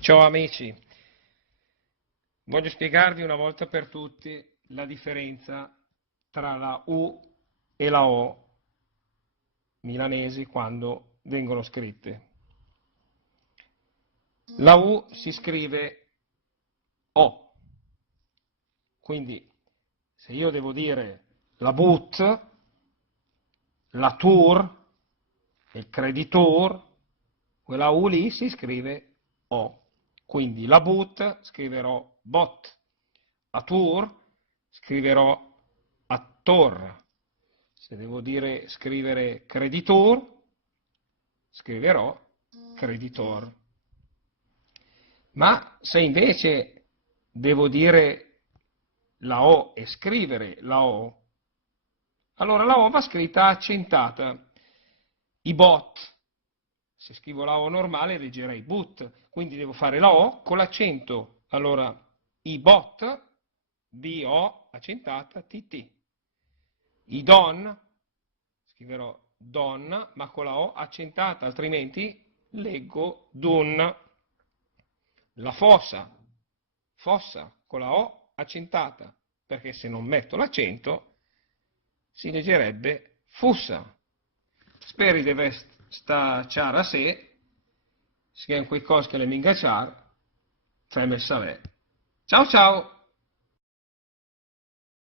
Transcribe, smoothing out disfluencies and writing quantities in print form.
Ciao amici, voglio spiegarvi una volta per tutti la differenza tra la U e la O milanesi quando vengono scritte. La U si scrive O, quindi se io devo dire la but, la tour, il creditor, quella U lì si scrive O. Quindi la but scriverò bot, la tour scriverò attor. Se devo scrivere creditor, scriverò creditor. Ma se invece devo dire la O e scrivere la O, allora la O va scritta accentata. I bot, se scrivo la O normale leggerei but, quindi devo fare la O con l'accento. Allora, i bot, B-O accentata, TT. I don, scriverò don, ma con la O accentata, altrimenti leggo dun. La fossa, fossa, con la O accentata, perché se non metto l'accento si leggerebbe fussa. Speri deve sta ciara se, si è quei cose che le minga ciar, fai messa a me. Ciao ciao!